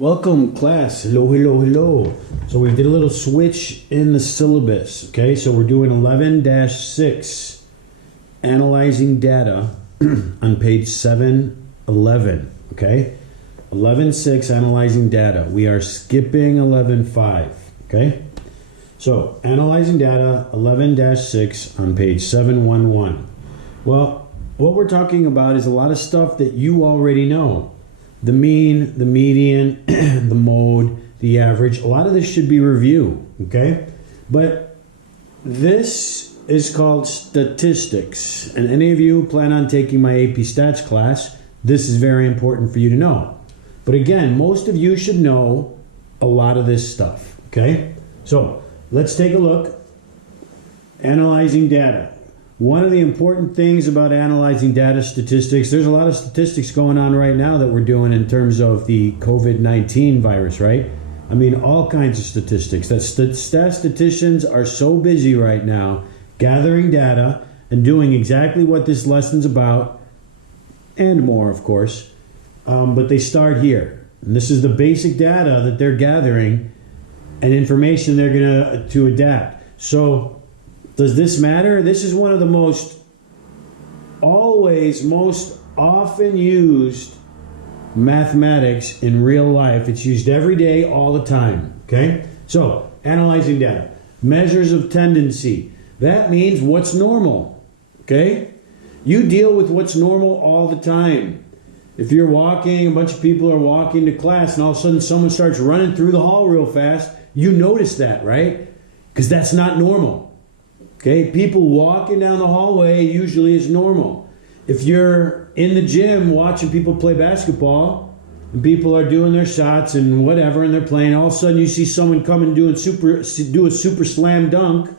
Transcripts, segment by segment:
Welcome, class. Hello, hello, hello. So we did a little switch in the syllabus. Okay, so we're doing 11-6, analyzing data on page 711. Okay, 11-6, analyzing data. We are skipping 11-5. Okay, so analyzing data 11-6 on page 711. Well, what we're talking about is a lot of stuff that you already know. The mean, the median, the mode, the average. A lot of this should be review, okay? But this is called statistics. And any of you plan on taking my AP Stats class, this is very important for you to know. But again, most of you should know a lot of this stuff, okay? So let's take a look. Analyzing data. One of the important things about analyzing data statistics, there's a lot of statistics going on right now that we're doing in terms of the COVID-19 virus, right? I mean, all kinds of statistics. That statisticians are so busy right now gathering data and doing exactly what this lesson's about, and more, of course. But they start here. And this is the basic data that they're gathering and information they're going to adapt. So, does this matter? This is one of the most often used mathematics in real life. It's used every day, all the time. Okay? So, analyzing data. Measures of tendency. That means what's normal. Okay? You deal with what's normal all the time. If you're walking, a bunch of people are walking to class, and all of a sudden someone starts running through the hall real fast, you notice that, right? Because that's not normal. Okay, people walking down the hallway usually is normal. If you're in the gym watching people play basketball, and people are doing their shots and whatever, and they're playing, all of a sudden you see someone come and do a super slam dunk,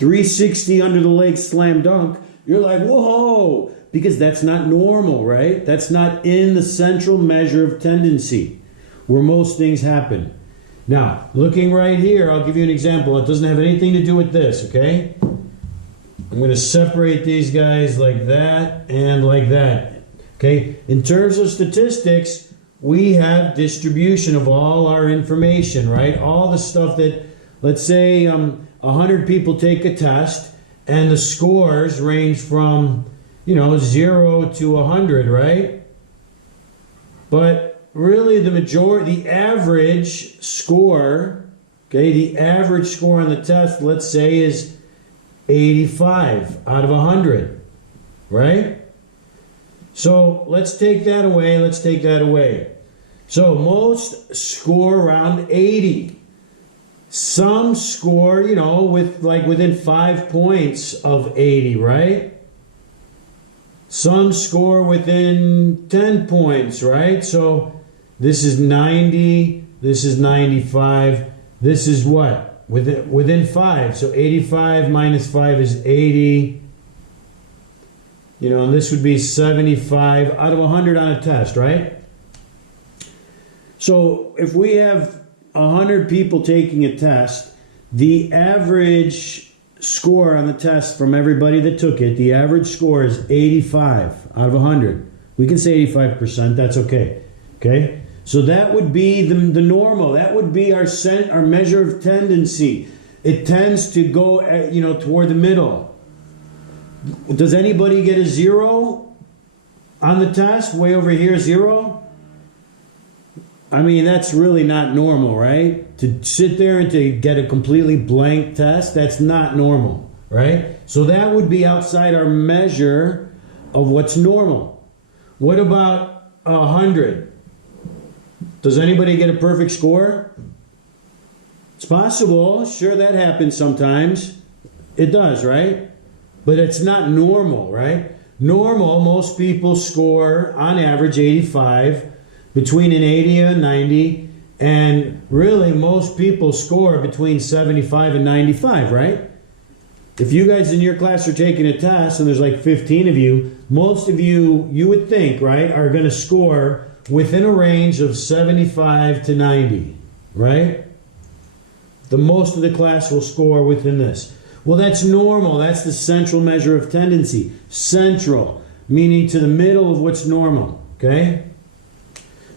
360 under the leg slam dunk, you're like, whoa, because that's not normal, right? That's not in the central measure of tendency, where most things happen. Now, looking right here, I'll give you an example. It doesn't have anything to do with this, okay? I'm going to separate these guys like that and like that, okay? In terms of statistics, we have distribution of all our information, right? All the stuff that, let's say 100 people take a test, and the scores range from, 0 to 100, right? But really, the average score, okay, the average score on the test, let's say, is 85 out of 100, right? So let's take that away. So most score around 80. Some score, within 5 points of 80, right? Some score within 10 points, right? So this is 90, this is 95, this is what? Within 5. So 85 minus 5 is 80. And this would be 75 out of 100 on a test, right? So if we have 100 people taking a test, the average score on the test from everybody that took it, the average score is 85 out of 100. We can say 85%, that's okay. Okay? So that would be the normal. That would be our measure of tendency. It tends to go, toward the middle. Does anybody get a 0 on the test? Way over here, 0? I mean, that's really not normal, right? To sit there and to get a completely blank test, that's not normal, right? So that would be outside our measure of what's normal. What about 100? Does anybody get a perfect score? It's possible. Sure, that happens sometimes. It does, right? But it's not normal, right? Normal, most people score on average 85, between an 80 and a 90, and really most people score between 75 and 95, right? If you guys in your class are taking a test and there's like 15 of you, most of you would think, right, are going to score within a range of 75 to 90, right? The most of the class will score within this. Well, that's normal. That's the central measure of tendency. Central, meaning to the middle of what's normal, okay?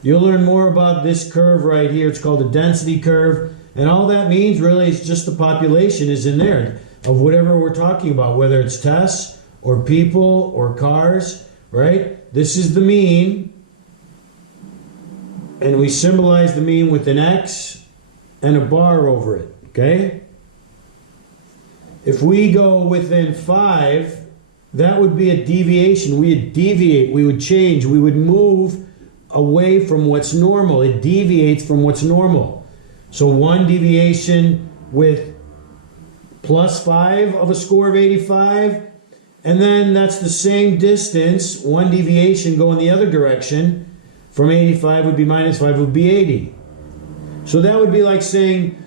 You'll learn more about this curve right here. It's called a density curve. And all that means really is just the population is in there of whatever we're talking about, whether it's tests or people or cars, right? This is the mean. And we symbolize the mean with an X and a bar over it, okay? If we go within 5, that would be a deviation. We would deviate, we would change, we would move away from what's normal. It deviates from what's normal. So one deviation with plus 5 of a score of 85, and then that's the same distance, one deviation going the other direction from 85 would be minus 5 would be 80. So that would be like saying,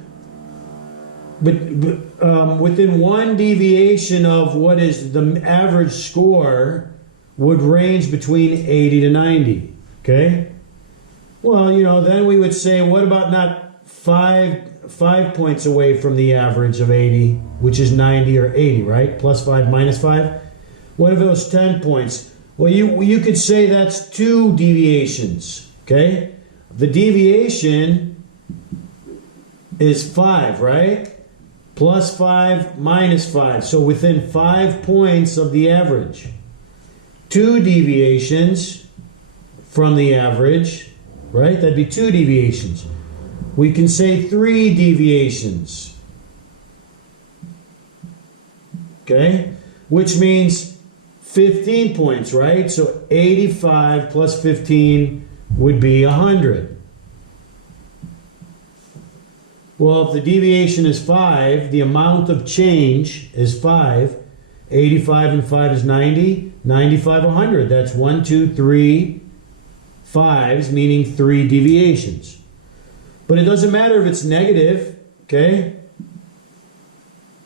within one deviation of what is the average score would range between 80 to 90. Okay? Well, you know, then we would say, what about not 5 points away from the average of 80, which is 90 or 80, right? Plus 5, minus 5. What if it was 10 points? Well, you could say that's 2 deviations, okay? The deviation is 5, right? Plus 5, minus 5. So within 5 points of the average. 2 deviations from the average, right? That'd be 2 deviations. We can say 3 deviations. Okay? Which means 15 points, right? So 85 plus 15 would be 100. Well, if the deviation is 5, the amount of change is 5. 85 and 5 is 90. 95, 100. That's 1, 2, 3 5s, meaning 3 deviations. But it doesn't matter if it's negative, okay?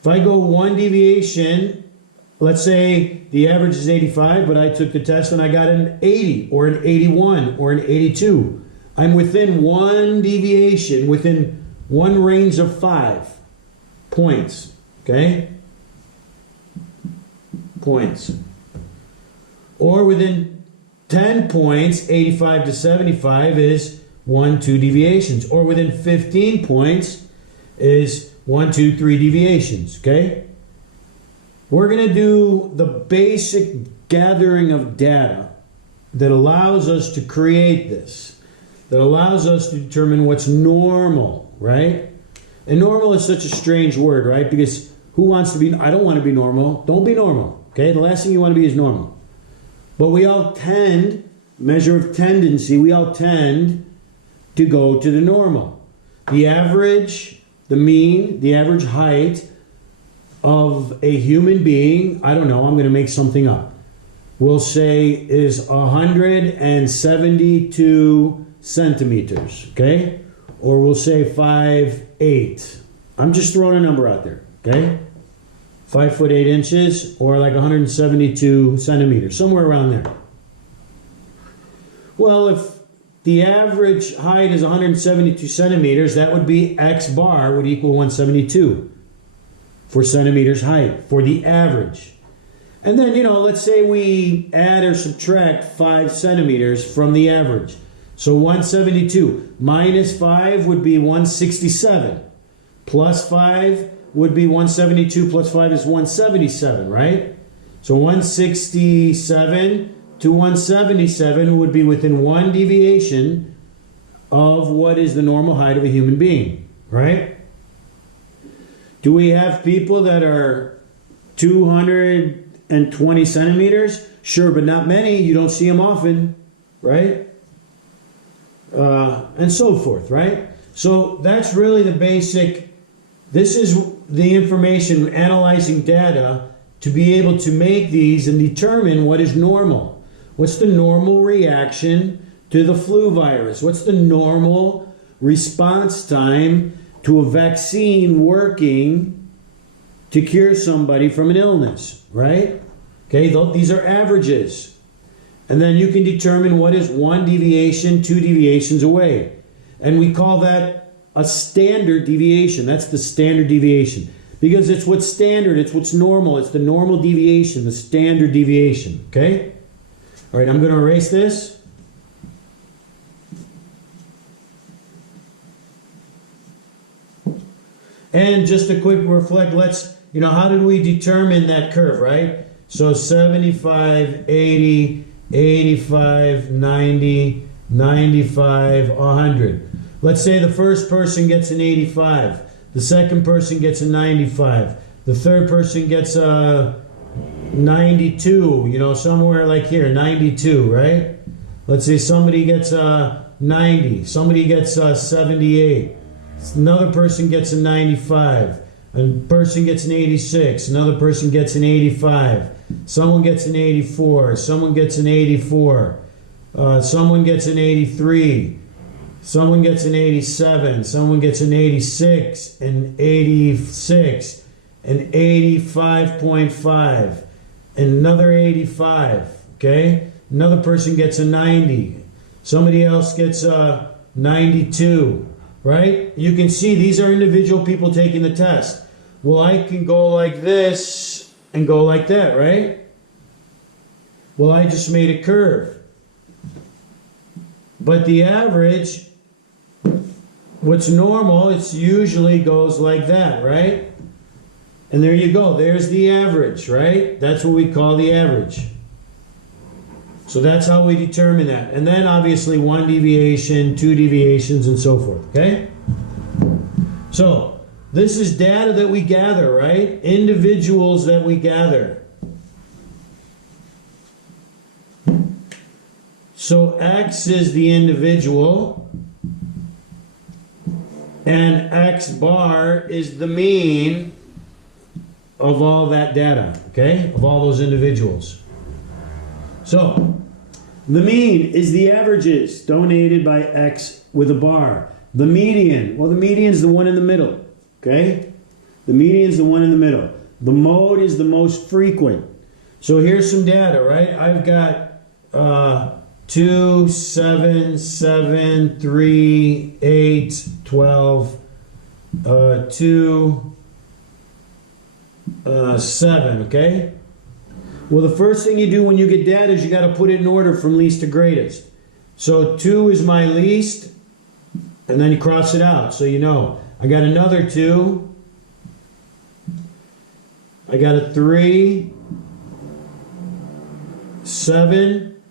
If I go 1 deviation, let's say the average is 85, but I took the test and I got an 80 or an 81 or an 82. I'm within 1 deviation, within one range of 5 points, okay? Points. Or within 10 points, 85 to 75 is 1, 2 deviations. Or within 15 points is 1, 2, 3 deviations, okay? We're going to do the basic gathering of data that allows us to create this, that allows us to determine what's normal, right? And normal is such a strange word, right? Because who wants to be, I don't want to be normal. Don't be normal, okay? The last thing you want to be is normal. But we all tend, measure of tendency, we all tend to go to the normal. The average, the mean, the average height of a human being, I don't know, I'm going to make something up, we'll say is 172 centimeters, okay? Or we'll say 5'8". I'm just throwing a number out there, okay? 5 foot 8 inches, or like 172 centimeters, somewhere around there. Well, if the average height is 172 centimeters, that would be X bar would equal 172 for centimeters height, for the average. And then, you know, let's say we add or subtract 5 centimeters from the average. So 172 minus 5 would be 167. Plus 5 would be 172 plus 5 is 177, right? So 167 to 177 would be within 1 deviation of what is the normal height of a human being, right? Do we have people that are 220 centimeters? Sure, but not many. You don't see them often, right? And so forth, right? So that's really the basic. This is the information, analyzing data to be able to make these and determine what is normal. What's the normal reaction to the flu virus? What's the normal response time to a vaccine working to cure somebody from an illness, right? Okay, these are averages. And then you can determine what is 1 deviation, 2 deviations away. And we call that a standard deviation. That's the standard deviation. Because it's what's standard, it's what's normal, it's the normal deviation, the standard deviation, okay? All right, I'm going to erase this. And just a quick reflect, how did we determine that curve, right? So 75, 80, 85, 90, 95, 100. Let's say the first person gets an 85. The second person gets a 95. The third person gets a 92, somewhere like here, 92, right? Let's say somebody gets a 90. Somebody gets a 78. Another person gets a 95. A person gets an 86. Another person gets an 85. Someone gets an 84. Someone gets an 84. Someone gets an 83. Someone gets an 87. Someone gets an 86. An 86. An 85.5. Another 85. Okay? Another person gets a 90. Somebody else gets a 92. Right? You can see these are individual people taking the test. Well, I can go like this and go like that, right? Well, I just made a curve. But the average, what's normal, it usually goes like that, right? And there you go. There's the average, right? That's what we call the average. So that's how we determine that. And then obviously 1 deviation, 2 deviations, and so forth, okay? So this is data that we gather, right? Individuals that we gather. So X is the individual, and X bar is the mean of all that data, okay? Of all those individuals. So, the mean is the averages donated by X with a bar. The median, well, the median is the one in the middle, okay? The median is the one in the middle. The mode is the most frequent. So here's some data, right? I've got 2, 7, 7, 3, 8, 12, 2, 7, okay? Well, the first thing you do when you get data is you got to put it in order from least to greatest. So 2 is my least, and then you cross it out so you know. I got another 2. I got a 3, 7,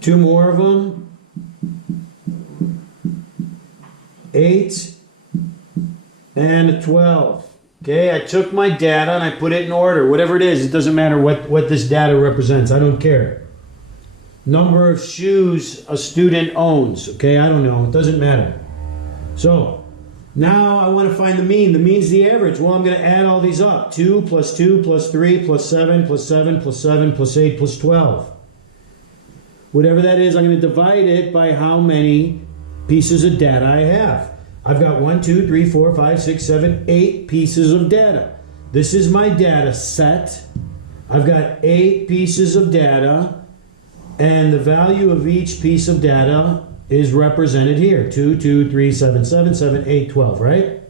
2 more of them, 8, and a 12. Okay, I took my data and I put it in order. Whatever it is, it doesn't matter what this data represents. I don't care. Number of shoes a student owns. Okay, I don't know. It doesn't matter. So, now I want to find the mean. The mean's the average. Well, I'm going to add all these up. 2 plus 2 plus 3 plus 7 plus 7 plus 7 plus 8 plus 12. Whatever that is, I'm going to divide it by how many pieces of data I have. I've got 1, 2, 3, 4, 5, 6, 7, 8 pieces of data. This is my data set. I've got 8 pieces of data, and the value of each piece of data is represented here. 2, 2, 3, 7, 7, 7, 8, 12, right?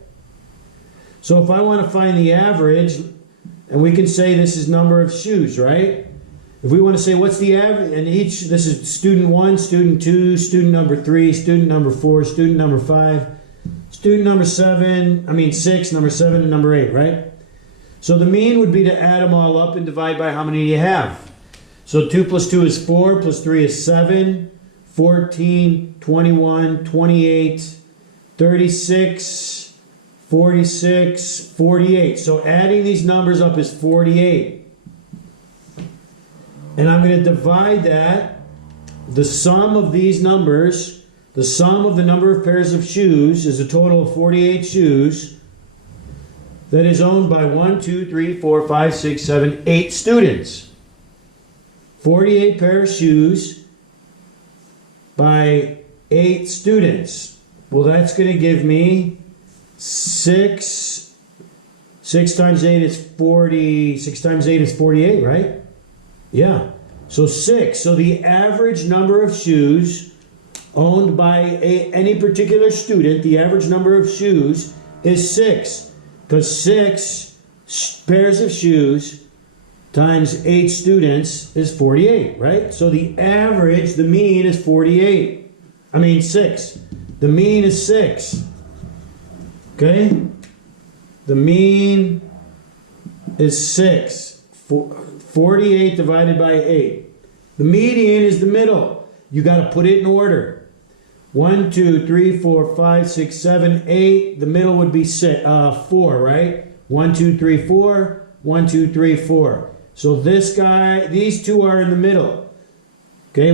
So if I want to find the average, and we can say this is number of shoes, right? If we want to say what's the average, and this is student 1, student 2, student number 3, student number 4, student number 5, student number 6, number 7, and number 8, right? So the mean would be to add them all up and divide by how many you have. So 2 plus 2 is 4, plus 3 is 7, 14, 21, 28, 36, 46, 48. So adding these numbers up is 48. And I'm going to divide that, the sum of these numbers, the sum of the number of pairs of shoes is a total of 48 shoes that is owned by 1, 2, 3, 4, 5, 6, 7, 8 students. 48 pairs of shoes by 8 students. Well, that's going to give me 6. 6 times 8 is 40. 6 times 8 is 48, right? Yeah. So 6. So the average number of shoes owned by any particular student, the average number of shoes is 6. Because 6 pairs of shoes times 8 students is 48, right? So the average, the mean is 48. 6. The mean is 6. Okay? The mean is 6. 48 divided by 8. The median is the middle. You got to put it in order. 1, 2, 3, 4, 5, 6, 7, 8. The middle would be 4, right? 1, 2, 3, 4. 1, 2, 3, 4. So this guy, these two are in the middle. Okay,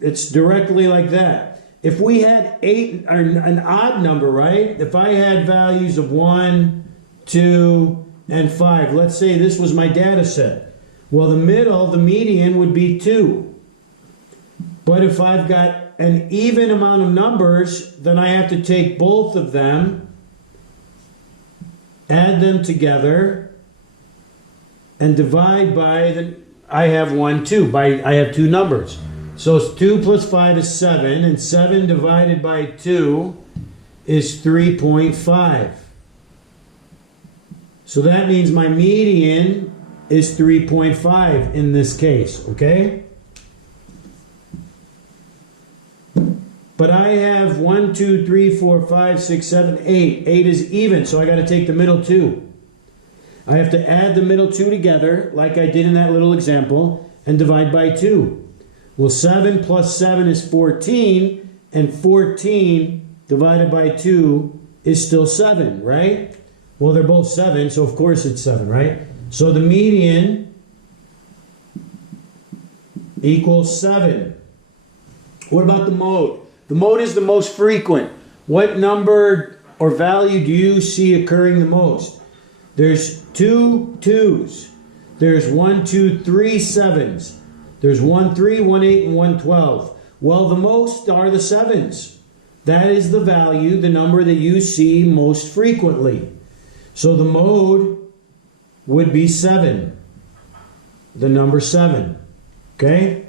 it's directly like that. If we had 8, or an odd number, right? If I had values of 1, 2, and 5, let's say this was my data set. Well, the middle, the median would be 2. But if I've got an even amount of numbers, then I have to take both of them, add them together, and divide by I have 1, 2. I have 2 numbers. So 2 plus 5 is 7, and 7 divided by 2 is 3.5. So that means my median is 3.5 in this case, okay? But I have 1, 2, 3, 4, 5, 6, 7, 8. 8 is even, so I got to take the middle 2. I have to add the middle 2 together, like I did in that little example, and divide by 2. Well, 7 plus 7 is 14, and 14 divided by 2 is still 7, right? Well, they're both 7, so of course it's 7, right? So the median equals 7. What about the mode? The mode is the most frequent. What number or value do you see occurring the most? There's 2 2s. There's 1, 2, 3 7s. There's 1, 3, 1, 8, and 1, 12. Well, the most are the 7s. That is the value, the number that you see most frequently. So the mode would be 7. The number 7. Okay?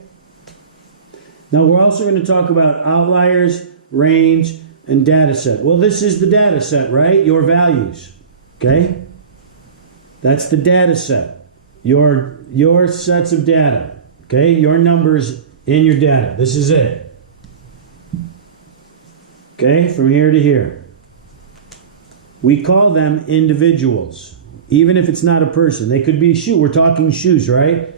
Now we're also going to talk about outliers, range, and data set. Well, this is the data set, right? Your values. Okay? That's the data set. Your sets of data. Okay? Your numbers in your data. This is it. Okay? From here to here. We call them individuals. Even if it's not a person. They could be a shoe. We're talking shoes, right?